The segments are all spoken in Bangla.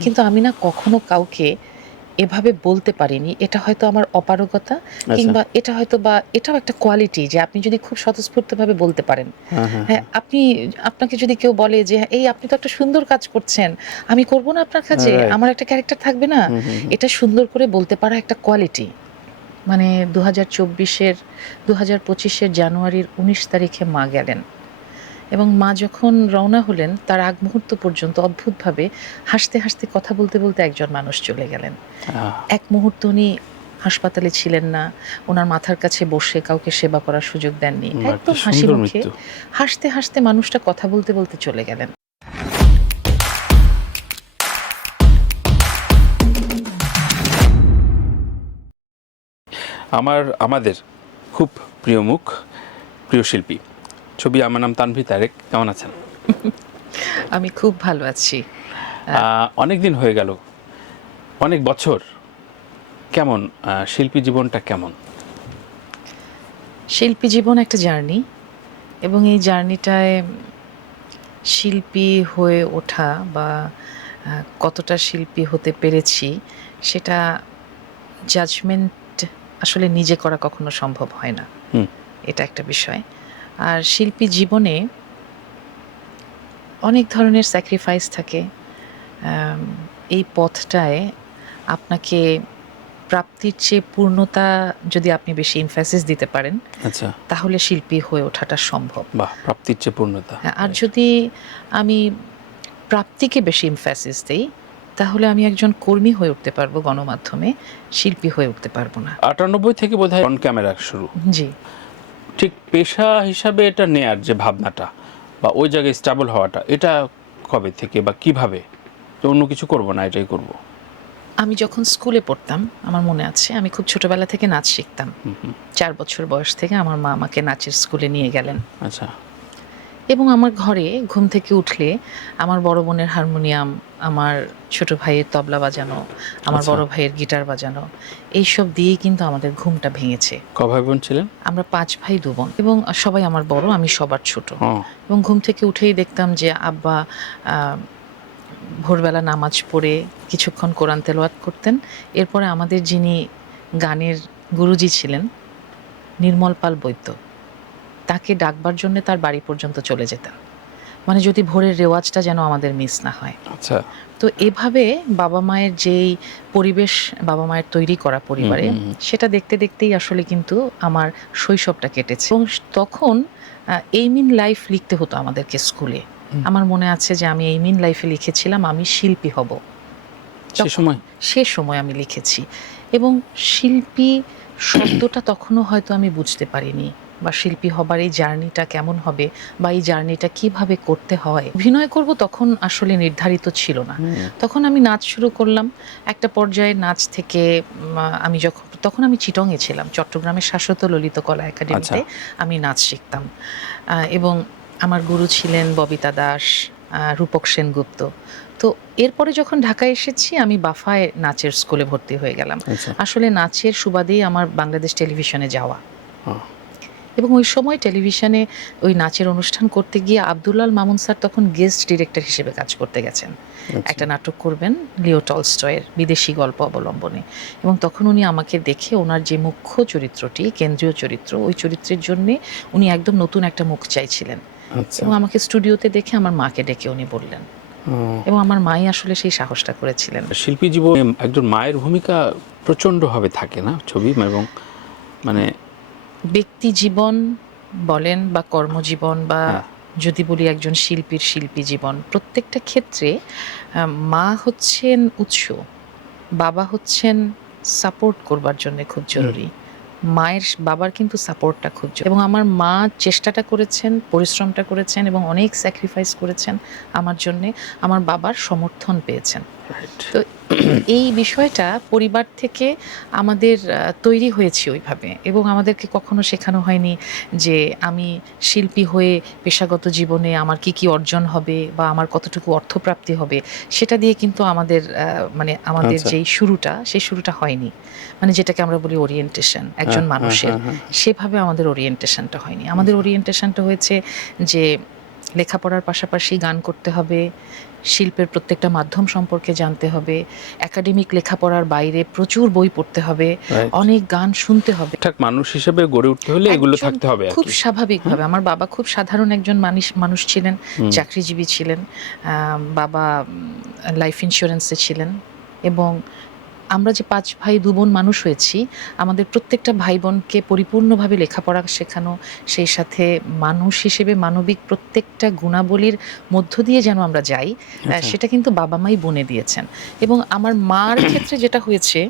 কিন্তু আমি না কখনো কাউকে এভাবে বলতে পারিনি। এটা হয়তো আমার অপারগতা, আচ্ছা। কিংবা এটা হয়তো বা এটাও একটা কোয়ালিটি যে আপনি যদি খুব স্বতঃস্ফূর্তভাবে বলতে পারেন। হ্যাঁ, হ্যাঁ, হ্যাঁ, হ্যাঁ। আপনাকে যদি কেউ বলে যে, "এই আপনি তো একটা সুন্দর কাজ করছেন। আমি করব না আপনার কাজে? রাইট। আমার একটা ক্যারেক্টার থাকবে না?" হুম, হুম, হুম। এটা সুন্দর করে বলতে পারা একটা কোয়ালিটি। মানে ২০২৫ এর জানুয়ারির ১৯ তারিখে মা গেলেন। এবং মা যখন রওনা হলেন তার আগ মুহূর্ত পর্যন্ত অদ্ভুতভাবে হাসতে, হাসতে কথা বলতে, বলতে একজন মানুষ চলে গেলেন। আহ এক মুহূর্ত উনি হাসপাতালে ছিলেন না। উনার মাথার কাছে বসে কাউকে সেবা করার সুযোগ দেননি। একটা একদম হাসি সুন্দর মুখে মৃত্যু। হাসতে, হাসতে মানুষটা কথা বলতে, বলতে চলে গেলেন। আমাদের খুব প্রিয় মুখ, প্রিয় শিল্পী। ছবি আমার নাম তানভীর তারেক। কেমন আছেন? আমি খুব ভালো আছি। অনেক দিন হয়ে গেল, অনেক বছর। কেমন শিল্পী জীবনটা কেমন? শিল্পী জীবন একটা জার্নি, এবং এই জার্নিটায় শিল্পী হয়ে ওঠা বা কতটা শিল্পী হতে পেরেছি সেটা জাজমেন্ট আসলে নিজে করা কখনো সম্ভব হয় না। হুম। এটা একটা বিষয়। আর শিল্পী জীবনে অনেক ধরনের স্যাক্রিফাইস থাকে। আম এই পথটায় আপনাকে প্রাপ্তির চেয়ে পূর্ণতা যদি আপনি বেশি এমফ্যাসিস দিতে পারেন, আচ্ছা। তাহলে শিল্পী হয়ে ওঠাটা সম্ভব। বাহ! প্রাপ্তির চেয়ে পূর্ণতা। হ্যাঁ, আর রাইট। যদি আমি প্রাপ্তিকে বেশি এমফ্যাসিস দেই, তাহলে আমি একজন কর্মী হয়ে উঠতে পারবো গণমাধ্যমে, শিল্পী হয়ে উঠতে পারবো না। ৯৮ থেকে বোধহয় অন ক্যামেরা শুরু। জি। ঠিক পেশা হিসাবে এটা নেয়ার যে ভাবনাটা বা ওই জায়গায় স্টেবল হওয়াটা, এটা কবে থেকে বা কিভাবে? যে অন্য কিছু করব না, এটাই করব। আমি যখন স্কুলে পড়তাম, আমার মনে আছে আমি খুব ছোটবেলা থেকে নাচ শিখতাম। ৪ বছর বয়স থেকে আমার মা আমাকে নাচের স্কুলে নিয়ে গেলেন। আচ্ছা। এবং আমার ঘরে ঘুম থেকে উঠলে আমার বড় বোনের হারমোনিয়াম, আমার ছোট ভাইয়ের তবলা বাজানো, আমার আচ্ছা। বড় ভাইয়ের গিটার বাজানো, এইসব দিয়েই কিন্তু আমাদের ঘুমটা ভেঙেছে। ক ভাই বোন ছিলেন? আমরা ৫ ভাই ২ বোন, এবং সবাই আমার বড়, আমি সবার ছোট। ও। এবং ঘুম থেকে উঠেই দেখতাম যে আব্বা আ ভোরবেলা নামাজ পড়ে কিছুক্ষণ কোরআন তেলাওয়াত করতেন। এরপরে আমাদের যিনি গানের গুরুজি ছিলেন, নির্মল পাল বৈদ্য, তাকে ডাকবার জন্যে তার বাড়ি পর্যন্ত চলে যেতেন। মানে যদি ভোরের রেওয়াজটা যেন আমাদের মিস না হয়। আচ্ছা। তো এভাবে বাবা-মায়ের যেই পরিবেশ, বাবা-মায়ের তৈরি করা হুম, পরিবারে, হুম, হুম। সেটা দেখতে, দেখতেই আসলে কিন্তু আমার শৈশবটা কেটেছে। এবং তখন এইম ইন লাইফ লিখতে হতো আমাদেরকে স্কুলে। আমার মনে আছে যে আমি এইম ইন লাইফে লিখেছিলাম আমি শিল্পী হব। সে সময়? সে সময় আমি লিখেছি, এবং শিল্পী শব্দটা তখনও হয়তো আমি বুঝতে পারিনি, বা শিল্পী হবার এই জার্নিটা কেমন হবে, বা এই জার্নিটা কিভাবে করতে হয়। অভিনয় করব তখন আসলে নির্ধারিত ছিল না। তখন আমি নাচ শুরু করলাম। একটা পর্যায়ে নাচ থেকে আমি তখন আমি চিটংয়ে ছিলাম। চট্টগ্রামের শাশ্বত ললিত কলা আচ্ছা। একাডেমিতে আমি নাচ শিখতাম। এবং আমার গুরু ছিলেন ববিতা দাস, রূপক সেনগুপ্ত। তো এরপরে যখন ঢাকায় এসেছি আমি বাফায় নাচের স্কুলে ভর্তি হয়ে গেলাম। আচ্ছা। আসলে নাচের সুবাদেই আমার বাংলাদেশ টেলিভিশনে যাওয়া। ও। এবং ওই সময় টেলিভিশনে ওই নাচের অনুষ্ঠান করতে গিয়ে আব্দুল্লাল মামুন স্যার তখন গেস্ট ডিরেক্টর হিসেবে কাজ করতে গেছেন। আচ্ছা। একটা নাটক করবেন লিও টলস্টয়ের বিদেশি গল্প অবলম্বনে। এবং তখন উনি আমাকে দেখে ওনার যে মুখ্য চরিত্রটি, কেন্দ্রীয় চরিত্র, ওই চরিত্রের জন্যে উনি একদম নতুন একটা মুখ চাইছিলেন। আচ্ছা। এবং আমাকে স্টুডিওতে দেখে আমার মাকে ডেকে উনি বললেন। ও। এবং আমার মাই আসলে সেই সাহসটা করেছিলেন। শিল্পী জীবনে একজন মায়ের ভূমিকা প্রচণ্ডভাবে থাকে না ছবি এবং মানে ব্যক্তি জীবন বলেন বা কর্মজীবন, বা হ্যাঁ। যদি বলি একজন শিল্পীর শিল্পী জীবন, প্রত্যেকটা ক্ষেত্রে মা হচ্ছেন উৎস, বাবা হচ্ছেন সাপোর্ট করবার জন্যে খুব জরুরি। বাবার কিন্তু সাপোর্টটা খুব এবং আমার মা চেষ্টাটা করেছেন, পরিশ্রমটা করেছেন এবং অনেক স্যাক্রিফাইস করেছেন আমার জন্যে। আমার বাবার সমর্থন পেয়েছেন। রাইট। তো এই বিষয়টা পরিবার থেকে আমাদের তৈরি হয়েছি ওইভাবে, এবং আমাদেরকে কখনো শেখানো হয়নি যে আমি শিল্পী হয়ে পেশাগত জীবনে আমার কি, কি অর্জন হবে বা আমার কতটুকু অর্থপ্রাপ্তি হবে, সেটা দিয়ে কিন্তু আমাদের মানে আমাদের আচ্ছা। যেই শুরুটা, সেই শুরুটা হয়নি। মানে যেটাকে আমরা বলি ওরিয়েন্টেশন একজন হ্যাঁ, হ্যাঁ, মানুষের, হ্যাঁ, হ্যাঁ। সেভাবে আমাদের ওরিয়েন্টেশনটা হয়নি। আমাদের ওরিয়েন্টেশনটা হয়েছে যে লেখাপড়ার পাশাপাশি গান করতে হবে, শিল্পের প্রত্যেকটা মাধ্যম সম্পর্কে জানতে হবে, একাডেমিক লেখাপড়ার বাইরে প্রচুর বই পড়তে হবে, Right. অনেক গান শুনতে হবে। ঠিকঠাক মানুষ হিসেবে গড়ে উঠতে হলে এগুলো একজন থাকতে হবে আর খুব কি। স্বাভাবিকভাবে, আমার বাবা খুব সাধারণ একজন মানুষ ছিলেন, চাকরিজীবী ছিলেন, বাবা লাইফ ইন্স্যুরেন্সে ছিলেন, এবং আমরা যে 5 ভাই 2 বোন মানুষ হয়েছি, আমাদের প্রত্যেকটা ভাই বোনকে পরিপূর্ণভাবে লেখাপড়া শেখানো, সেই সাথে মানুষ হিসেবে মানবিক প্রত্যেকটা গুণাবলীর মধ্য দিয়ে যেন আমরা যাই, সেটা কিন্তু বাবা মাই বনে দিয়েছেন। এবং আমার মার ক্ষেত্রে যেটা হয়েছে,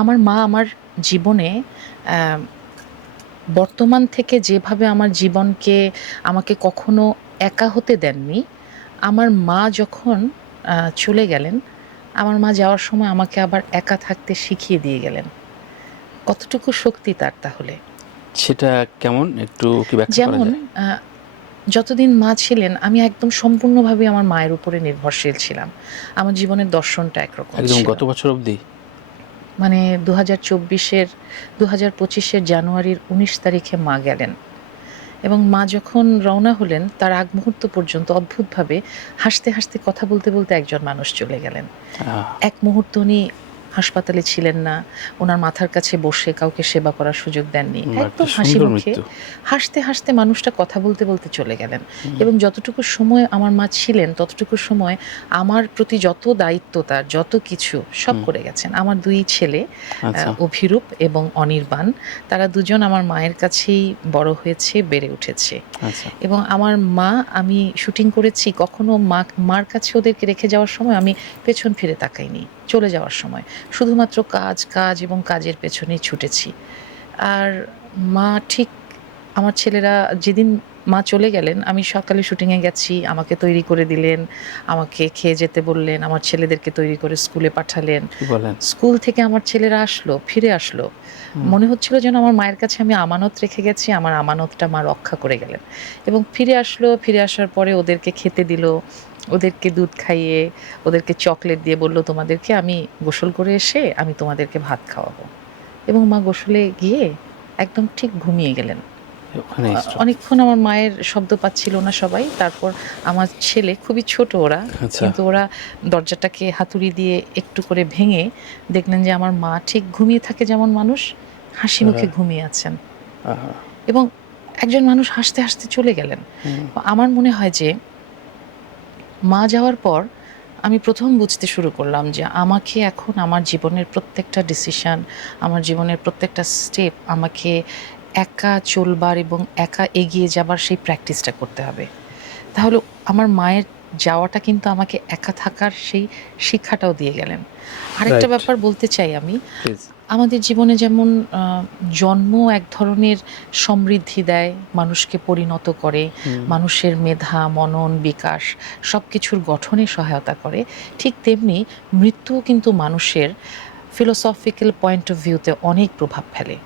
আমার মা আমার জীবনে বর্তমান থেকে যেভাবে আমার জীবনকে আমাকে কখনো একা হতে দেননি, আমার মা যখন চলে গেলেন, আমার মা যাওয়ার সময় আমাকে আবার একা থাকতে শিখিয়ে দিয়ে গেলেন। কতটুকু শক্তি তার তাহলে! সেটা কেমন একটু কি ব্যাখ্যা করা যেমন যায়? যতদিন মা ছিলেন আমি একদম সম্পূর্ণভাবে আমার মায়ের উপরে নির্ভরশীল ছিলাম। আমার জীবনের দর্শনটা একরকম একদম ছিল। গত বছর অবধি? মানে 2025-এর জানুয়ারির 19 তারিখে মা গেলেন, এবং মা যখন রওনা হলেন তার আগ মুহূর্ত পর্যন্ত অদ্ভুতভাবে হাসতে হাসতে কথা বলতে বলতে একজন মানুষ চলে গেলেন। এক মুহূর্ত উনি হাসপাতালে ছিলেন না, ওনার মাথার কাছে বসে কাউকে সেবা করার সুযোগ দেননি, একদম হাসি মুখে হাসতে হাসতে মানুষটা কথা বলতে বলতে চলে গেলেন। এবং যতটুকু সময় আমার মা ছিলেন ততটুকু সময় আমার প্রতি যত দায়িত্ব, তার যত কিছু সব করে গেছেন। আমার 2 ছেলে, অভিরূপ এবং অনির্বাণ, তারা দুজন আমার মায়ের কাছেই বড় হয়েছে, বেড়ে উঠেছে। এবং আমার মা, আমি শুটিং করেছি, কখনো মার কাছে ওদেরকে রেখে যাওয়ার সময় আমি পেছন ফিরে তাকাইনি। চলে যাওয়ার সময় শুধুমাত্র কাজ এবং কাজের পেছনেই ছুটেছি। আর মা ঠিক, আমার ছেলেরা যেদিন মা চলে গেলেন, আমি সকালে শুটিংয়ে গেছি, আমাকে তৈরি করে দিলেন, আমাকে খেয়ে যেতে বললেন, আমার ছেলেদেরকে তৈরি করে স্কুলে পাঠালেন। স্কুল থেকে আমার ছেলেরা ফিরে আসলো, মনে হচ্ছিল যেন আমার মায়ের কাছে আমি আমানত রেখে গেছি, আমার আমানতটা মা রক্ষা করে গেলেন। এবং ফিরে আসার পরে ওদেরকে খেতে দিল, ওদেরকে দুধ খাইয়ে, ওদেরকে চকলেট দিয়ে বলল, তোমাদেরকে আমি গোসল করে এসে আমি তোমাদেরকে ভাত খাওয়াবো। এবং মা গোসলে গিয়ে একদম ঠিক ঘুমিয়ে গেলেন। অনেকক্ষণ আমার মায়ের শব্দ পাচ্ছিল না সবাই। তারপর আমার ছেলে, খুবই ছোট ওরা, কিন্তু ওরা দরজাটাকে হাতুড়ি দিয়ে একটু করে ভেঙে দেখলেন যে আমার মা ঠিক ঘুমিয়ে থাকে যেমন মানুষ, হাসি মুখে ঘুমিয়ে আছেন। এবং একজন মানুষ হাসতে হাসতে চলে গেলেন। আমার মনে হয় যে মা যাওয়ার পর আমি প্রথম বুঝতে শুরু করলাম যে আমাকে এখন আমার জীবনের প্রত্যেকটা ডিসিশন, আমার জীবনের প্রত্যেকটা স্টেপ আমাকে একা চলবার এবং একা এগিয়ে যাবার সেই প্র্যাকটিসটা করতে হবে। তাহলে আমার মায়ের যাওয়াটা কিন্তু আমাকে একা থাকার সেই শিক্ষাটাও দিয়ে গেলেন। আরেকটা ব্যাপার বলতে চাই আমি, আমাদের জীবনে যেমন জন্ম এক ধরনের সমৃদ্ধি দেয়, মানুষকে পরিণত করে, মানুষের মেধা, মনন, বিকাশ সব কিছুর গঠনে সহায়তা করে, ঠিক তেমনি মৃত্যুও কিন্তু মানুষের ফিলোসফিক্যাল পয়েন্ট অফ ভিউতে অনেক প্রভাব ফেলে।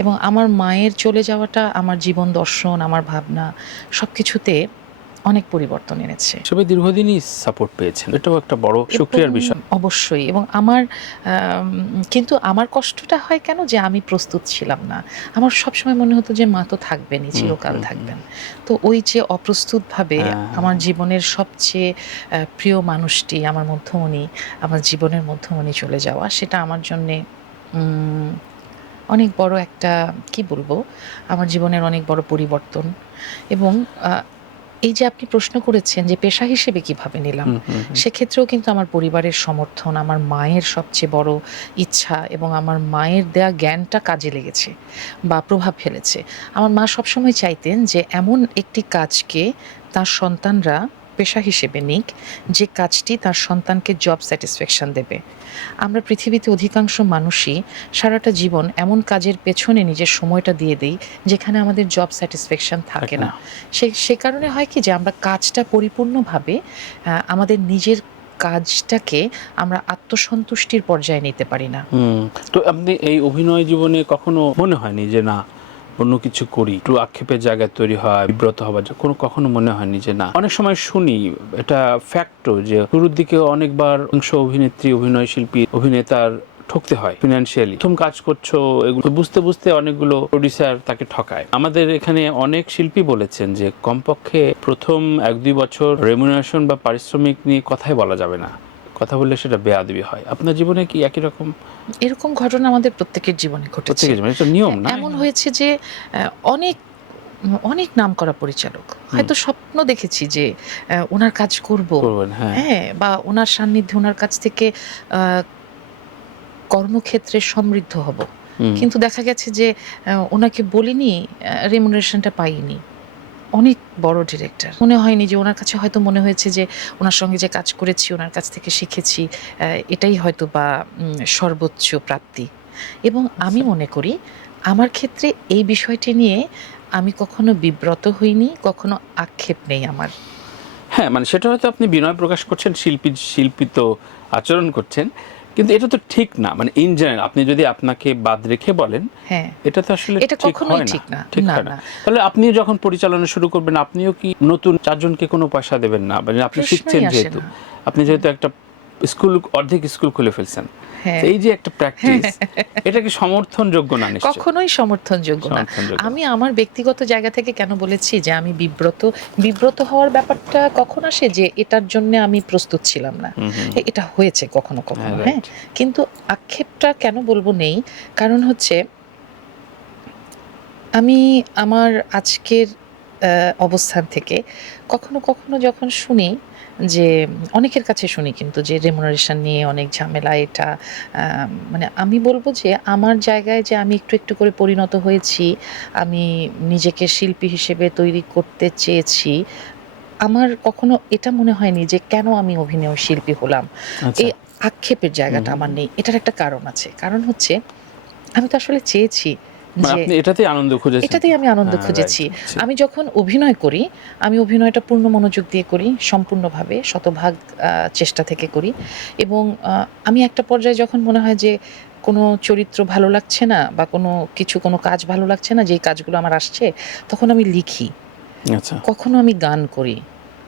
এবং আমার মায়ের চলে যাওয়াটা আমার জীবন দর্শন, আমার ভাবনা সব কিছুতে অনেক পরিবর্তন এনেছে। সবাই দীর্ঘদিনই সাপোর্ট পেয়েছেন, এটাও একটা বড় শুকরিয়ার বিষয়। অবশ্যই। এবং কিন্তু আমার কষ্টটা হয় কেন, যে আমি প্রস্তুত ছিলাম না। আমার সবসময় মনে হতো যে মা তো থাকবেনই, চিরকাল থাকবেন। তো ওই যে অপ্রস্তুতভাবে আমার জীবনের সবচেয়ে প্রিয় মানুষটি, আমার মধ্যমণি, আমার জীবনের মধ্যমণি চলে যাওয়া, সেটা আমার জন্যে অনেক বড় একটা, কি বলবো, আমার জীবনের অনেক বড় পরিবর্তন। এবং এই যে আপনি প্রশ্ন করেছেন যে পেশা হিসেবে কিভাবে নিলাম, সেক্ষেত্রেও কিন্তু আমার পরিবারের সমর্থন, আমার মায়ের সবচেয়ে বড় ইচ্ছা এবং আমার মায়ের দেয়া জ্ঞানটা কাজে লেগেছে বা প্রভাব ফেলেছে। আমার মা সবসময় চাইতেন যে এমন একটি কাজকে তার সন্তানরা পেশা হিসেবে নিক, যে কাজটি তার সন্তানকে জব স্যাটিসফ্যাকশন দেবে। আমরা পৃথিবীতে অধিকাংশ মানুষই সারাটা জীবন এমন কাজের পেছনে নিজের সময়টা দিয়ে দিই যেখানে আমাদের জব স্যাটিসফ্যাকশন থাকে না। সে কারণে হয় কি, যে আমরা কাজটা পরিপূর্ণভাবে আমাদের নিজের কাজটাকে আমরা আত্মসন্তুষ্টির পর্যায়ে নিতে পারি না। তো আপনি এই অভিনয় জীবনে কখনো মনে হয়নি যে না অন্য কিছু করি, একটু আক্ষেপের জায়গায় তৈরি হয়, বিব্রত হবার, কখনো মনে হয়নি যে না? অনেক সময় শুনি, এটা ফ্যাক্টও, যে শুরুর দিকে অনেকবার অভিনেত্রী, অভিনয় শিল্পী, অভিনেতার ঠকতে হয় ফিনান্সিয়ালি। প্রথম কাজ করছো, এগুলো বুঝতে বুঝতে অনেকগুলো প্রডিউসার তাকে ঠকায়। আমাদের এখানে অনেক শিল্পী বলেছেন যে কমপক্ষে প্রথম 1-2 বছর রেমুনারেশন বা পারিশ্রমিক নিয়ে কথাই বলা যাবে না, কথা বললে সেটা বেয়াদবি হয়। আপনার জীবনে কি একই রকম? এরকম ঘটনা আমাদের প্রত্যেকের জীবনে ঘটেছে। প্রত্যেকের জীবনে এটা নিয়ম না? এমন হয়েছে যে অনেক অনেক নামকরা পরিচালক হয়তো স্বপ্ন দেখেছি যে ওনার কাজ করব, করবেন, হ্যাঁ। হ্যাঁ, বা ওনার সান্নিধ্যে ওনার কাছ থেকে কর্মক্ষেত্রে সমৃদ্ধ হব, কিন্তু দেখা গেছে যে ওনাকে বলিনি, রেমুনারেশনটা পাইনি। অনেক বড় ডিরেক্টর, মনে হয়নি যে ওনার কাছে হয়তো মনে হয়েছে যে ওনার সঙ্গে যে কাজ করেছি, ওনার কাছ থেকে শিখেছি, এটাই হয়তো বা সর্বোচ্চ প্রাপ্তি। এবং আমি মনে করি আমার ক্ষেত্রে এই বিষয়টি নিয়ে আমি কখনো বিব্রত হইনি, কখনো আক্ষেপ নেই আমার। হ্যাঁ, মানে সেটা হয়তো আপনি বিনয় প্রকাশ করছেন, শিল্পী তো আচরণ করছেন, কিন্তু এটা তো ঠিক না। মানে ইন জেনারেল আপনি যদি আপনাকে বাদ রেখে বলেন, হ্যাঁ, এটা তো আসলে এটা ঠিক কখনোই হয় ঠিক না, না। ঠিক না, হয় না। না। তাহলে আপনিও যখন পরিচালনা শুরু করবেন, আপনিও কি নতুন 4 জনকে কোনো পয়সা দেবেন না? মানে আপনি প্রশ্নই শিখছেন আসে যেহেতু, না। আপনি যেহেতু একটা অর্ধেক স্কুল খুলে ফেলছেন, হ্যাঁ। তো এই যে একটা প্র্যাকটিস, এটা কি সমর্থনযোগ্য না? নিশ্চয়ই কখনোই সমর্থনযোগ্য না। সমর্থনযোগ্য না। আমি আমার ব্যক্তিগত জায়গা থেকে কেন বলেছি যে আমি বিব্রত হওয়ার ব্যাপারটা কখন আসে যে এটার জন্য আমি প্রস্তুত ছিলাম না। এটা হয়েছে কখনো কখনো, হ্যাঁ, হ্যাঁ, রাইট। কিন্তু আক্ষেপটা কেন বলবো নেই, কারণ হচ্ছে আমি আমার আজকের অবস্থান থেকে কখনো কখনো যখন শুনি যে অনেকের কাছে শুনি কিন্তু যে রেমুনারেশন নিয়ে অনেক ঝামেলা, এটা মানে আমি বলবো যে আমার জায়গায় যে আমি একটু একটু করে পরিণত হয়েছি, আমি নিজেকে শিল্পী হিসেবে তৈরি করতে চেয়েছি, আমার কখনো এটা মনে হয়নি যে কেন আমি অভিনয় শিল্পী হলাম। আচ্ছা। এই আক্ষেপের জায়গাটা আমার নেই। এটার একটা কারণ আছে। কারণ হচ্ছে আমি তো আসলে চেয়েছি মানে যে আপনি এটাতেই আনন্দ খুঁজেছেন? এটাতেই আমি আনন্দ হ্যাঁ, রাইট। খুঁজেছি। আমি যখন অভিনয় করি, আমি অভিনয়টা পূর্ণ মনোযোগ দিয়ে করি, সম্পূর্ণভাবে শতভাগ চেষ্টা থেকে করি, এবং আমি একটা পর্যায়ে যখন মনে হয় যে কোনো চরিত্র ভালো লাগছে না বা কোনো কাজ ভালো লাগছে না, যেই কাজগুলো আমার আসছে, তখন আমি লিখি। আচ্ছা। কখনো আমি গান করি,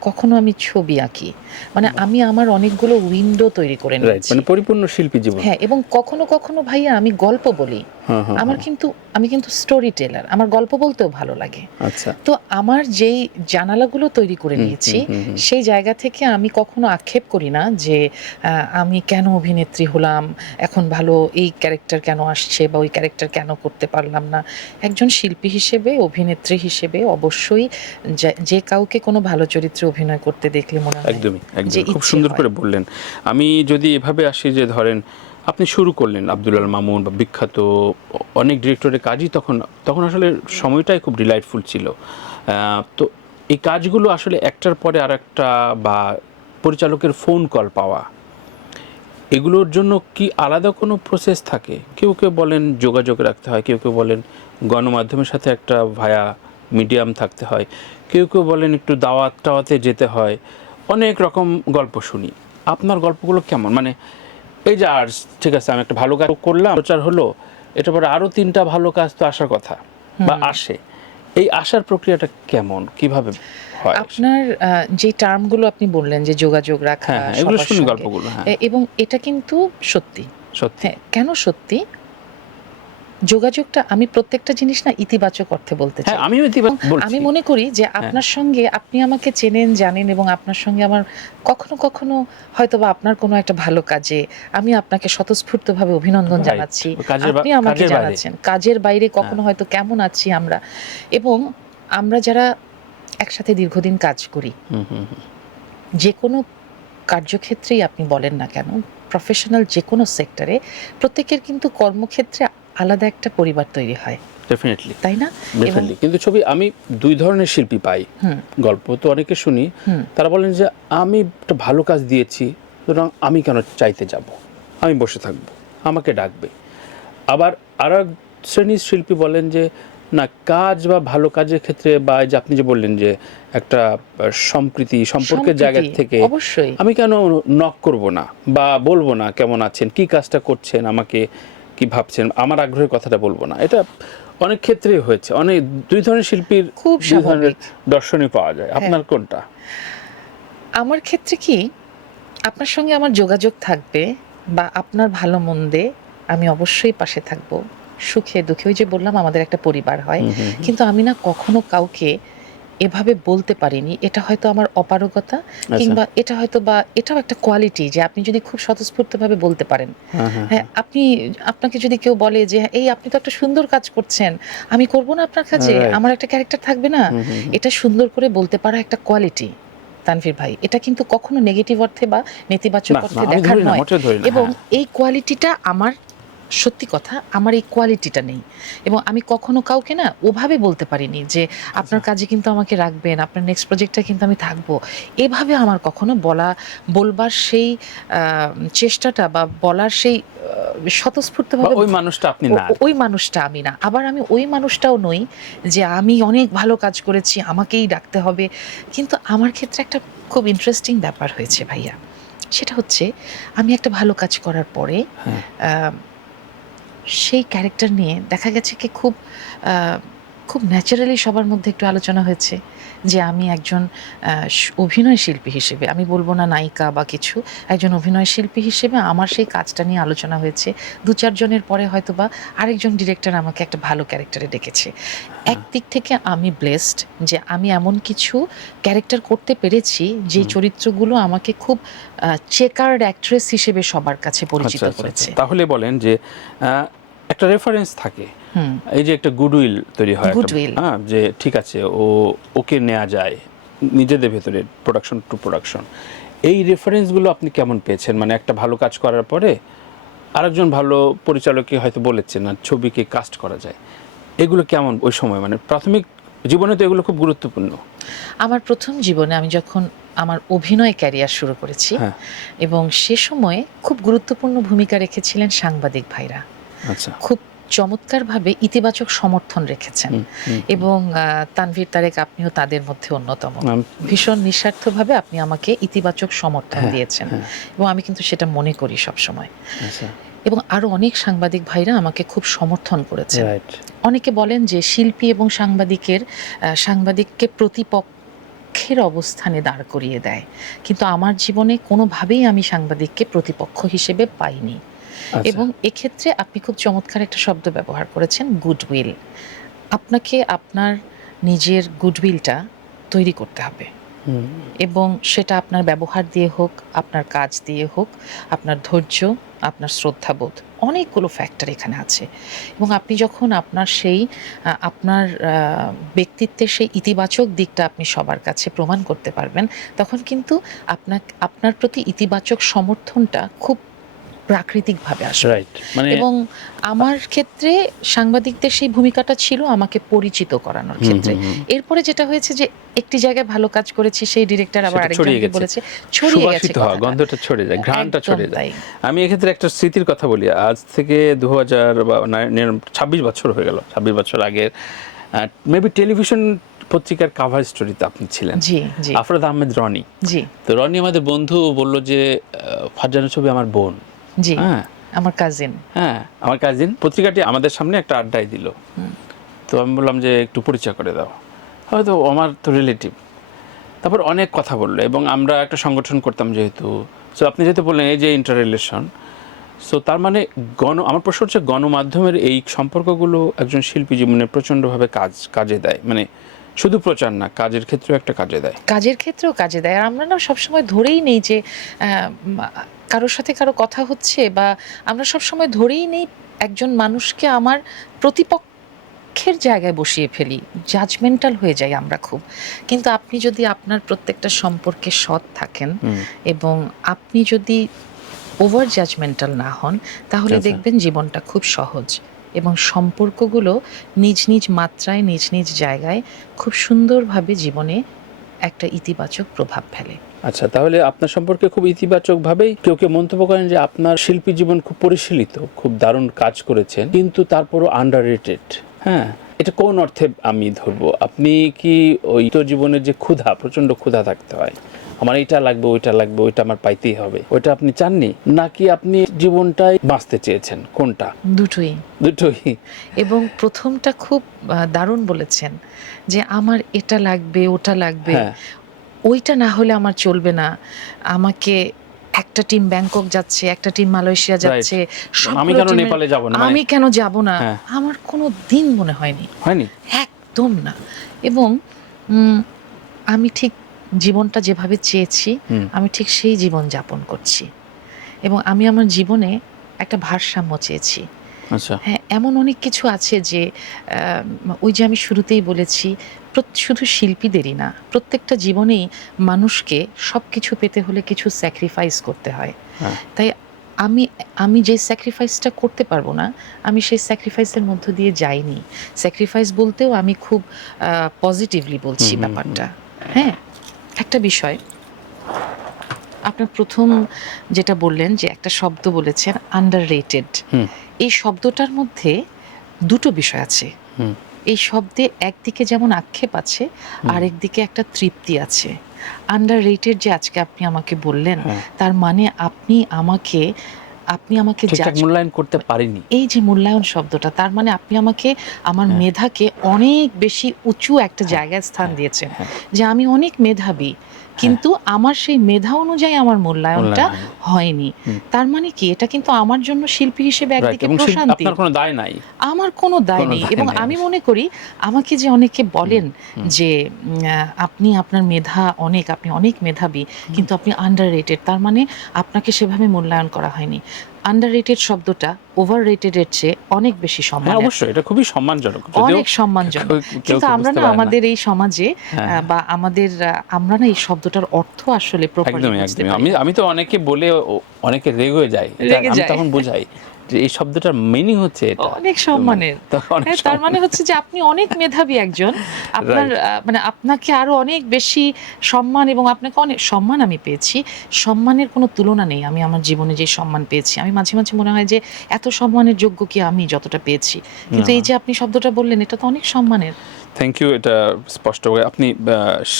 কখনো আমি ছবি আঁকি। মানে আমি আমার অনেকগুলো উইন্ডো তৈরি করে রাইট, নিয়েছি। মানে পরিপূর্ণ শিল্পী জীবন। হ্যাঁ, এবং কখনো কখনো ভাইয়া আমি গল্প বলি। হ্যাঁ, হ্যাঁ, আমার হ্যাঁ। আমি কিন্তু স্টোরি টেলার। আমার গল্প বলতেও ভালো লাগে। আচ্ছা। তো আমার যেই জানালাগুলো তৈরি করে নিয়েছি, সেই জায়গা থেকে আমি কখনো আক্ষেপ করি না যে আমি কেন অভিনেত্রী হলাম, এখন ভালো এই ক্যারেক্টার কেন আসছে বা ওই ক্যারেক্টার কেন করতে পারলাম না। একজন শিল্পী হিসেবে, অভিনেত্রী হিসেবে অবশ্যই যে কাউকে কোনো ভালো চরিত্রে অভিনয় করতে দেখলে মনে হয় একদমই, যে একদমই। খুব ইচ্ছে সুন্দর হয়। করে বললেন। আমি যদি এভাবে আসি যে ধরেন আপনি শুরু করলেন আব্দুল আল মামুন বা বিখ্যাত অনেক ডিরেক্টরের কাজই তখন আসলে সময়টাই খুব ডিলাইটফুল ছিল। তো এই কাজগুলো আসলে একটার পরে আরেকটা বা পরিচালকের ফোন কল পাওয়া, এগুলোর জন্য কি আলাদা কোনো প্রসেস থাকে? কেউ বলেন যোগাযোগ রাখতে হয়, কেউ বলেন গণমাধ্যমের সাথে একটা ভায়া মিডিয়াম থাকতে হয়, কেউ বলেন একটু টাওয়াতে যেতে হয়। অনেক রকম গল্প শুনি। আপনার গল্পগুলো কেমন? মানে এই যে ঠিক আছে, আমি একটা ভালো কাজ করলাম, প্রচার হলো, এটা পরে আরও 3টা ভালো কাজ তো আসার কথা বা আসে। এই আসার প্রক্রিয়াটা কেমন? কিভাবে হয়? আপনার যে টার্মগুলো আপনি বললেন যে যোগাযোগ রাখা হ্যাঁ, হ্যাঁ, এগুলো সবার শুনি সঙ্গে, গল্পগুলো। হ্যাঁ, এবং এটা কিন্তু সত্যি। সত্যি। হ্যাঁ, কেন সত্যি? যোগাযোগটা আমি প্রত্যেকটা জিনিস না ইতিবাচক অর্থে বলতে হ্যাঁ, চাই। আমিও বলছি। আমি মনে করি যে আপনার সঙ্গে, আপনি আমাকে চেনেন, জানেন, এবং আপনার সঙ্গে আমার কখনো কখনো হয়তোবা আপনার কোনো একটা ভালো কাজে আমি আপনাকে স্বতঃস্ফূর্তভাবে অভিনন্দন রাইট। জানাচ্ছি। কাজের আপনি আমাকে কাজের বাইরে। জানাচ্ছেন। কাজের বাইরে কখনো হয়তো কেমন আছি আমরা, এবং আমরা যারা একসাথে দীর্ঘদিন কাজ করি, যেকোনো কার্যক্ষেত্রেই আপনি বলেন না কেন, প্রফেশনাল যেকোনো সেক্টরে প্রত্যেকের কিন্তু কর্মক্ষেত্রে আলাদা একটা পরিবার তৈরি হয়, ডেফিনেটলি, তাই না? এবং ডেফিনেটলি। কিন্তু ছবি আমি 2 ধরনের শিল্পী পাই। গল্প তো অনেকে শুনি, তারা বলেন যে আমি একটা ভালো কাজ দিয়েছি, সুতরাং আমি কেন চাইতে যাব, আমি বসে থাকবো, আমাকে ডাকবে। আবার আরেক শ্রেণীর শিল্পী বলেন যে না, কাজ বা ভালো কাজের ক্ষেত্রে বা এই যে আপনি যে বললেন যে একটা সম্পর্কের জায়গা থেকে অবশ্যই আমি কেন নক করব না বা বলবো না কেমন আছেন, কি কাজটা করছেন, আমাকে কি ভাবছেন, আমার আগ্রহের কথাটা বলবো না। এটা অনেক ক্ষেত্রেই হয়েছে। অনেক 2 ধরনের শিল্পীর খুব 2 ধরনের স্বাভাবিক। দর্শনই পাওয়া যায়। আপনার কোনটা? আমার ক্ষেত্রে কি, আপনার সঙ্গে আমার যোগাযোগ থাকবে বা আপনার ভালো মন্দে আমি অবশ্যই পাশে থাকবো, সুখে দুঃখে। ওই যে বললাম আমাদের একটা পরিবার হয়, কিন্তু আমি না কখনো কাউকে এভাবে বলতে পারিনি। এটা হয়তো আমার অপারগতা, কিংবা এটা হয়তো বা এটাও একটা কোয়ালিটি যে আপনি যদি খুব স্বতঃস্ফূর্তভাবে বলতে পারেন। হ্যাঁ, আপনাকে যদি কেউ বলে যে এই আপনি তো একটা সুন্দর কাজ করছেন, আমি করব না আপনার কাজে, Right. আমার একটা ক্যারেক্টার থাকবে না, এটা সুন্দর করে বলতে পারা একটা কোয়ালিটি তানভীর ভাই। এটা কিন্তু কখনো নেগেটিভ অর্থে বা নেতিবাচক না, অর্থে আমি দেখার ধরি না, নয়। মোটেও ধরি না। এবং হ্যাঁ। এই কোয়ালিটিটা আমার, সত্যি কথা, আমার এই কোয়ালিটিটা নেই। এবং আমি কখনো কাউকে না ওভাবে বলতে পারিনি যে আপনার কাজে কিন্তু আমাকে রাখবেন, আপনার নেক্সট প্রজেক্টটা কিন্তু আমি থাকবো, এভাবে আমার কখনো বলবার সেই চেষ্টাটা বা বলার সেই বা স্বতঃস্ফূর্তভাবে ওই মানুষটা আপনি না। ওই মানুষটা আমি না। আবার আমি ওই মানুষটাও নই যে আমি অনেক ভালো কাজ করেছি, আমাকেই ডাকতে হবে। কিন্তু আমার ক্ষেত্রে একটা খুব ইন্টারেস্টিং ব্যাপার হয়েছে ভাইয়া। সেটা হচ্ছে আমি একটা ভালো কাজ করার পরে হ্যাঁ। আহ, সেই ক্যারেক্টার নিয়ে দেখা গেছে কি খুব ন্যাচারালি সবার মধ্যে একটু আলোচনা হয়েছে যে আমি একজন অভিনয় শিল্পী হিসেবে, আমি বলবো না নায়িকা বা কিছু, একজন অভিনয় শিল্পী হিসেবে আমার সেই কাজটা নিয়ে আলোচনা হয়েছে। 2-4 জনের পরে হয়তো বা আরেকজন ডিরেক্টর আমাকে একটা ভালো ক্যারেক্টারে ডেকেছে। একদিক থেকে আমি ব্লেসড যে আমি এমন কিছু ক্যারেক্টার করতে পেরেছি যে চরিত্রগুলো আমাকে খুব চেকার্ড অ্যাক্ট্রেস হিসেবে সবার কাছে পরিচিত করেছে। তাহলে বলেন যে একটা রেফারেন্স থাকে, এই যে একটা গুডউইল তৈরি হয়, Goodwill। হ্যাঁ, যে ঠিক আছে ওকে নেওয়া যায় নিজেদের ভেতরে, প্রোডাকশন টু প্রোডাকশন। এই রেফারেন্সগুলো আপনি কেমন পেয়েছেন? মানে একটা ভালো কাজ করার পরে আরেকজন ভালো পরিচালককে হয়তো বলেছেন না ছবিকে কাস্ট করা যায়, এগুলো কেমন ওই সময়? মানে প্রাথমিক জীবনে তো এগুলো খুব গুরুত্বপূর্ণ। আমার প্রথম জীবনে আমি যখন আমার অভিনয় ক্যারিয়ার শুরু করেছি, হ্যাঁ। এবং সে সময়ে খুব গুরুত্বপূর্ণ ভূমিকা রেখেছিলেন সাংবাদিক ভাইরা। আচ্ছা। খুব চমৎকারভাবে ইতিবাচক সমর্থন রেখেছেন। এবং তানভীর তারেক, আপনিও তাদের মধ্যে অন্যতম। ভীষণ নিঃস্বার্থভাবে আপনি আমাকে ইতিবাচক সমর্থন দিয়েছেন, এবং আমি কিন্তু সেটা মনে করি সবসময়। এবং আরো অনেক সাংবাদিক ভাইরা আমাকে খুব সমর্থন করেছেন। অনেকে বলেন যে শিল্পী এবং সাংবাদিককে প্রতিপক্ষের অবস্থানে দাঁড় করিয়ে দেয়, কিন্তু আমার জীবনে কোনোভাবেই আমি সাংবাদিককে প্রতিপক্ষ হিসেবে পাইনি। এবং এক্ষেত্রে আপনি খুব চমৎকার একটা শব্দ ব্যবহার করেছেন, গুডউইল। আপনাকে আপনার নিজের গুডউইলটা তৈরি করতে হবে, এবং সেটা আপনার ব্যবহার দিয়ে হোক, আপনার কাজ দিয়ে হোক, আপনার ধৈর্য, আপনার শ্রদ্ধাবোধ, অনেকগুলো ফ্যাক্টর এখানে আছে। এবং আপনি যখন আপনার ব্যক্তিত্বের সেই ইতিবাচক দিকটা আপনি সবার কাছে প্রমাণ করতে পারবেন, তখন কিন্তু আপনার প্রতি ইতিবাচক সমর্থনটা খুব প্রাকৃতিকভাবে আসবে। মানে এবং আমার ক্ষেত্রে সাংবাদিকদের সেই ভূমিকাটা ছিল আমাকে পরিচিত করানোর ক্ষেত্রে। এরপরে যেটা হয়েছে যে একটি জায়গায় ভালো কাজ করেছি, সেই ডিরেক্টর আবার আরেকজনকে বলেছে, ছড়িয়ে গেছে কথাটা, গন্ধটা ছড়ে যায়, ঘ্রাণটা ছড়ে যায়। আমি এক্ষেত্রে একটা স্মৃতির কথা বলি। আজ থেকে 2026 বছর হয়ে গেল, 26 বছর আগের মেবি টেলিভিশন পত্রিকার কাভার স্টোরিতে আপনি ছিলেন। জি জি। আফরোজ আহমেদ রনি। জি। তো রনি আমাদের বন্ধু, বলল যে ফারজানার ছবি আমার বোন। জি। হ্যাঁ, আমার কাজিন। হ্যাঁ, আমার কাজিন। পত্রিকাটি আমাদের সামনে একটা আড্ডায় দিল। তো আমি বললাম যে একটু পরিচয় করে দাও। হয়তো আমার তো রিলেটিভ। তারপর অনেক কথা বললো, এবং আমরা একটা সংগঠন করতাম যেহেতু। সো আপনি যেহেতু বললেন এই যে ইন্টার রিলেশন, সো তার মানে আমার প্রশ্ন হচ্ছে গণমাধ্যমের এই সম্পর্কগুলো একজন শিল্পী জীবনে প্রচণ্ডভাবে কাজে দেয়। মানে শুধু প্রচার না, কাজের ক্ষেত্রেও একটা কাজে দেয়। কাজের ক্ষেত্রেও কাজে দেয়। আর আমরা না সবসময় ধরেই নেই যে কারোর সাথে কারো কথা হচ্ছে, বা আমরা সবসময় ধরেই নেই একজন মানুষকে আমার প্রতিপক্ষের জায়গায় বসিয়ে ফেলি, জাজমেন্টাল হয়ে যাই আমরা খুব। কিন্তু আপনি যদি আপনার প্রত্যেকটা সম্পর্কে সৎ থাকেন, এবং আপনি যদি ওভার জাজমেন্টাল না হন, তাহলে দেখবেন জীবনটা খুব সহজ, এবং সম্পর্কগুলো নিজ নিজ মাত্রায়, নিজ নিজ জায়গায় খুব সুন্দরভাবে জীবনে একটা ইতিবাচক প্রভাব ফেলে। আচ্ছা, তাহলে আপনার সম্পর্কে খুব ইতিবাচকভাবেই কেউ কেউ মন্তব্য করেন যে আপনার শিল্পী জীবন খুব পরিশীলিত, খুব দারুণ কাজ করেছেন, কিন্তু তারপরও আন্ডাররেটেড। হ্যাঁ, এটা কোন অর্থে আমি ধরবো? আপনি কি ওই তো জীবনের যে ক্ষুধা, প্রচণ্ড ক্ষুধা থাকতে হয়, আমার এটা লাগবে, ওইটা লাগবে, ওইটা আমার পাইতেই হবে, ওইটা আপনি চাননি, নাকি আপনি জীবনটাই বাঁচতে চেয়েছেন? কোনটা? দুটোই। এবং প্রথমটা খুব দারুণ বলেছেন যে আমার এটা লাগবে, ওটা লাগবে, ওইটা না হলে আমার চলবে না, আমাকে একটা টিম ব্যাংকক যাচ্ছে, একটা টিম মালয়েশিয়া যাচ্ছে, আমি কেন নেপালে যাব না, আমি কেন যাব না, হ্যাঁ। আমার কোনো দিন মনে হয়নি, একদম না। এবং আমি ঠিক জীবনটা যেভাবে চেয়েছি আমি ঠিক সেই জীবন যাপন করছি, এবং আমি আমার জীবনে একটা ভারসাম্য চেয়েছি। আচ্ছা, হ্যাঁ, এমন অনেক কিছু আছে যে ওই যে আমি শুরুতেই বলেছি, শুধু শিল্পীদেরই না, প্রত্যেকটা জীবনেই মানুষকে সব কিছু পেতে হলে কিছু স্যাক্রিফাইস করতে হয়। তাই আমি যে স্যাক্রিফাইসটা করতে পারবো না, আমি সেই স্যাক্রিফাইসের মধ্য দিয়ে যাইনি। স্যাক্রিফাইস বলতেও আমি খুব পজিটিভলি বলছি ব্যাপারটা। হ্যাঁ, একটা বিষয়, আপনার প্রথম যেটা বললেন যে একটা শব্দ বলেছেন আন্ডাররেটেড, এই শব্দটার মধ্যে দুটো বিষয় আছে। এই শব্দে একদিকে যেমন আক্ষেপ আছে, আরেকদিকে একটা তৃপ্তি আছে। আন্ডাররেটেড যে আজকে আপনি আমাকে বললেন, তার মানে আপনি আমাকে মূল্যায়ন করতে পারিনি। এই যে মূল্যায়ন শব্দটা, তার মানে আপনি আমাকে, আমার মেধাকে অনেক বেশি উঁচু একটা জায়গায় স্থান দিয়েছেন, যে আমি অনেক মেধাবী, কিন্তু আমার সেই মেধা অনুযায়ী আমার মূল্যায়নটা হয়নি। তার মানে কি, এটা কিন্তু আমার জন্য শিল্পী হিসেবে একদিকে প্রশান্তি, আপনার কোনো দায় নাই, আমার কোনো দায় নেই। এবং আমি মনে করি, আমাকে যে অনেকে বলেন যে আপনি, আপনার মেধা অনেক, আপনি অনেক মেধাবী, কিন্তু আপনি আন্ডাররেটেড, তার মানে আপনাকে সেভাবে মূল্যায়ন করা হয়নি। আন্ডাররেটেড শব্দটা ওভাররেটেডের চেয়ে অনেক বেশি সম্মান। অবশ্যই এটা খুবই সম্মানজনক, অনেক সম্মানজনক। কিন্তু আমরা না, আমাদের এই সমাজে বা আমরা না এই শব্দটার অর্থ আসলে প্রপারলি বুঝতে পারি না। আমি তো অনেকে বলে অনেকে রেগে যায়, আমি তখন বোঝাই যে এই শব্দটার মিনিং হচ্ছে এটা অনেক সম্মানের। তার মানে হচ্ছে যে আপনি অনেক মেধাবী একজন, আপনার মানে আপনাকে আরো অনেক বেশি সম্মান, এবং আপনাকে অনেক সম্মান আমি পেয়েছি, সম্মানের কোনো তুলনা নেই। আমি আমার জীবনে যে সম্মান পেয়েছি, আমি মাঝে মাঝে মনে হয় যে এত সম্মানের যোগ্য কি আমি যতটা পেয়েছি, কিন্তু এই যে আপনি শব্দটা বললেন, এটা তো অনেক সম্মানের। থ্যাংক ইউ, এটা স্পষ্ট করে আপনি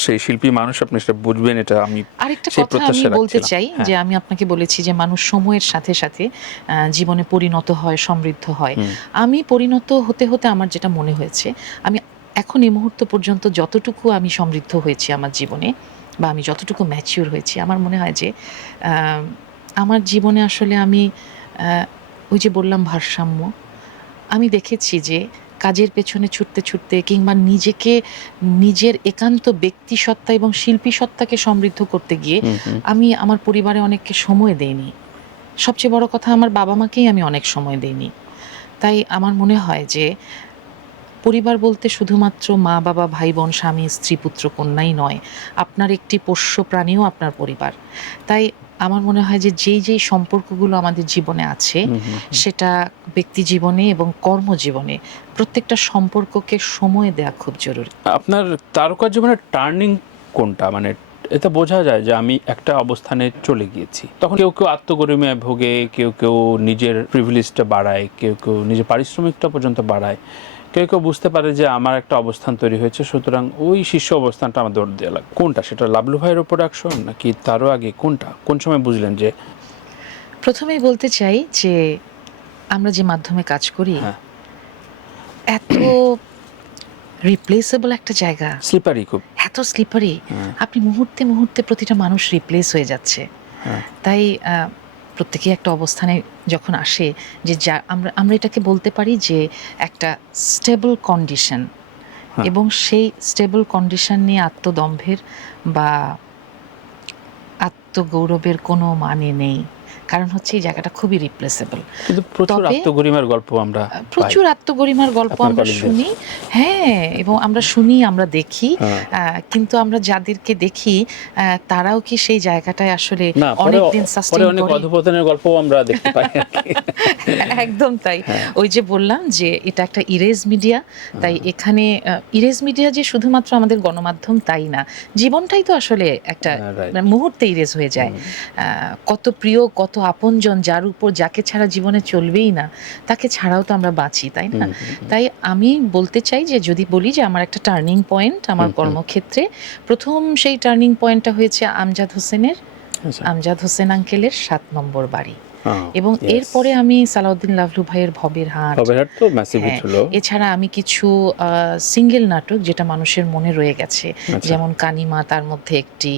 সেই শিল্পী মানুষ, আপনি সেটা বুঝবেন, এটা আমি আরেকটা কথা আমি বলতে চাই, যে আমি আপনাকে বলেছি যে মানুষ সময়ের সাথে সাথে জীবনে পরিণত হয়, সমৃদ্ধ হয়। আমি পরিণত হতে হতে আমার যেটা মনে হয়েছে, আমি এখন এই মুহূর্ত পর্যন্ত যতটুকু আমি সমৃদ্ধ হয়েছি আমার জীবনে, বা আমি যতটুকু ম্যাচিউর হয়েছি, আমার মনে হয় যে আমার জীবনে আসলে আমি ওই যে বললাম ভারসাম্য, আমি দেখেছি যে কাজের পেছনে ছুটতে ছুটতে, কিংবা নিজেকে, নিজের একান্ত ব্যক্তি সত্তা এবং শিল্পী সত্তাকে সমৃদ্ধ করতে গিয়ে আমি আমার পরিবারে অনেককে সময় দেইনি। সবচেয়ে বড় কথা, আমার বাবা মাকেই আমি অনেক সময় দেইনি। তাই আমার মনে হয় যে পরিবার বলতে শুধুমাত্র মা বাবা, ভাই বোন, স্বামী, স্ত্রী, পুত্র, কন্যাই নয়, আপনার একটি পোষ্য প্রাণীও আপনার পরিবার। তাই আমার মনে হয় যে যেই সম্পর্কগুলো আমাদের জীবনে আছে, সেটা ব্যক্তি জীবনে এবং কর্মজীবনে প্রত্যেকটা সম্পর্ককে সময় দেওয়া খুব জরুরি। আপনার তারকা জীবনের টার্নিং কোনটা, মানে এটা বোঝা যায় যে আমি একটা অবস্থানে চলে গিয়েছি, তখন কেউ কেউ আত্মগরিমায় ভোগে, কেউ কেউ নিজের প্রিভিলেজটা বাড়ায়, কেউ কেউ নিজের পারিশ্রমিকটা পর্যন্ত বাড়ায়, কেউ কেউ বুঝতে পারে যে আমার একটা অবস্থান তৈরি হয়েছে, সুতরাং ওই শীর্ষ অবস্থানটা আমার দৌড় দেওয়া লাগে। কোনটা, সেটা লাবলু ভাইয়ের ওপর অ্যাকশন নাকি তারও আগে, কোনটা, কোন সময় বুঝলেন যে? প্রথমেই বলতে চাই যে আমরা যে মাধ্যমে কাজ করি, এত রিপ্লেসেবল একটা জায়গা, স্লিপারি, খুব এত স্লিপারি, আপনি মুহূর্তে মুহূর্তে প্রতিটা মানুষ রিপ্লেস হয়ে যাচ্ছে। তাই প্রত্যেকেই একটা অবস্থানে যখন আসে, যে যা আমরা এটাকে বলতে পারি যে একটা স্টেবল কন্ডিশন, এবং সেই স্টেবল কন্ডিশন নিয়ে আত্মদম্ভের বা আত্মগৌরবের কোনো মানে নেই, কারণ হচ্ছে এই জায়গাটা খুবই রিপ্লেসেবল। কিন্তু প্রচুর আত্মগরিমার গল্প আমরা প্রচুর আত্মগরিমার গল্প আমরা শুনি, হ্যাঁ, এবং আমরা শুনি, আমরা দেখি, কিন্তু আমরা যাদেরকে দেখি তারাও কি সেই জায়গাটায় আসলে অনেক দিন সাস্টেইন করে? অনেক অধঃপতনের গল্প আমরা দেখতে পাই। একদম তাই। ওই যে বললাম যে এটা একটা ইরেজ মিডিয়া, তাই এখানে ইরেজ মিডিয়া যে শুধুমাত্র আমাদের গণমাধ্যম তাই না, জীবনটাই তো আসলে একটা মুহূর্তে ইরেজ হয়ে যায়। কত প্রিয়, কত আপনজন, যার উপর, যাকে ছাড়া জীবনে চলবেই না, তাকে ছাড়াও তো আমরা বাঁচি, তাই না? তাই আমি বলতে চাই যে, যদি বলি যে আমার একটা টার্নিং পয়েন্ট আমার কর্মক্ষেত্রে, প্রথম সেই টার্নিং পয়েন্টটা হয়েছে আমজাদ হোসেন আঙ্কেলের 7 নম্বর বাড়ি। এবং yes. এরপরে আমি সালাউদ্দিন লাভলু ভাইয়ের ভবের হাট, ভবেরহাট তো ম্যাসিভ হিট হ্যাঁ, হলো। এছাড়া আমি কিছু সিঙ্গেল নাটক যেটা মানুষের মনে রয়ে গেছে, আচ্ছা। যেমন কানিমা তার মধ্যে একটি,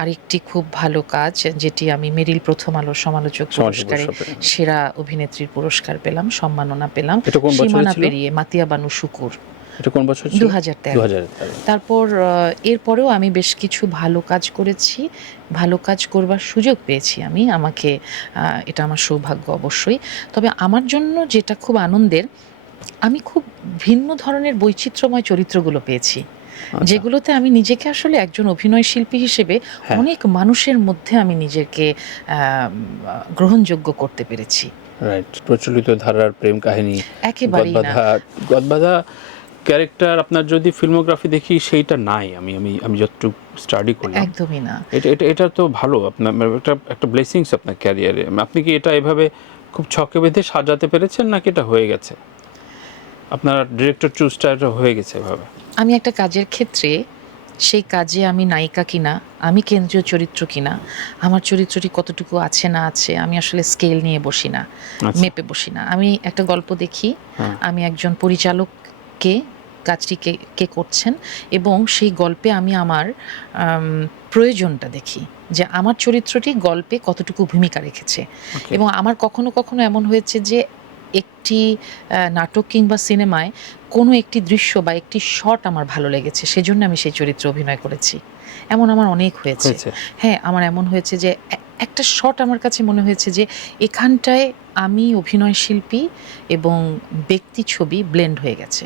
আরেকটি খুব ভালো কাজ যেটি আমি মেরিল প্রথম আলোর সমালোচক পুরস্কারে সেরা অভিনেত্রীর পুরস্কার পেলাম, সম্মাননা পেলাম। এটা কোন বছরে সীমানা ছিল? পেরিয়ে, মাতিয়া বানু শুকুর, এটা কোন বছর ছিল? 2013। 2013। তারপর এরপরেও আমি বেশ কিছু ভালো কাজ করেছি, ভালো কাজ করবার সুযোগ পেয়েছি আমি, আমাকে এটা আমার সৌভাগ্য অবশ্যই। তবে আমার জন্য যেটা খুব আনন্দের, আমি খুব ভিন্ন ধরনের বৈচিত্র্যময় চরিত্রগুলো পেয়েছি, আচ্ছা। যেগুলোতে আমি নিজেকে আসলে একজন অভিনয় শিল্পী হিসেবে হ্যাঁ। অনেক মানুষের মধ্যে আমি নিজেকে গ্রহণযোগ্য করতে পেরেছি। রাইট, প্রচলিত ধারার প্রেম কাহিনী, একেবারেই না। গদবাঁধা ক্যারেক্টার আপনার যদি ফিল্মোগ্রাফি দেখি সেইটা নাই। আমি আমি আমি যতটুকু স্টাডি করলাম, একদমই না। এটা তো ভালো, আপনার একটা ব্লেসিংস আপনার ক্যারিয়ারে। আপনি কি এটা এভাবে খুব ছকে বেঁধে সাজাতে পেরেছেন, নাকি এটা হয়ে গেছে আপনার ডিরেক্টর চুজটা এটা হয়ে গেছে এভাবে? আমি একটা কাজের ক্ষেত্রে সেই কাজে আমি নায়িকা কিনা, আমি কেন্দ্রীয় চরিত্র কিনা, আমার চরিত্রটি কতটুকু আছে না আছে, আমি আসলে স্কেল নিয়ে বসি না, মেপে বসি না। আমি একটা গল্প দেখি, আমি একজন পরিচালককে কাজটি কে করছেন, এবং সেই গল্পে আমি আমার প্রয়োজনটা দেখি যে আমার চরিত্রটি গল্পে কতটুকু ভূমিকা রেখেছে। এবং আমার কখনো কখনো এমন হয়েছে যে একটি নাটক কিংবা সিনেমায় কোনো একটি দৃশ্য বা একটি শট আমার ভালো লেগেছে, সেজন্য আমি সেই চরিত্রে অভিনয় করেছি। এমন আমার অনেক হয়েছে। হ্যাঁ, আমার এমন হয়েছে যে একটা শট আমার কাছে মনে হয়েছে যে এখানটায় আমি অভিনয় শিল্পী এবং ব্যক্তি ছবি ব্লেন্ড হয়ে গেছে।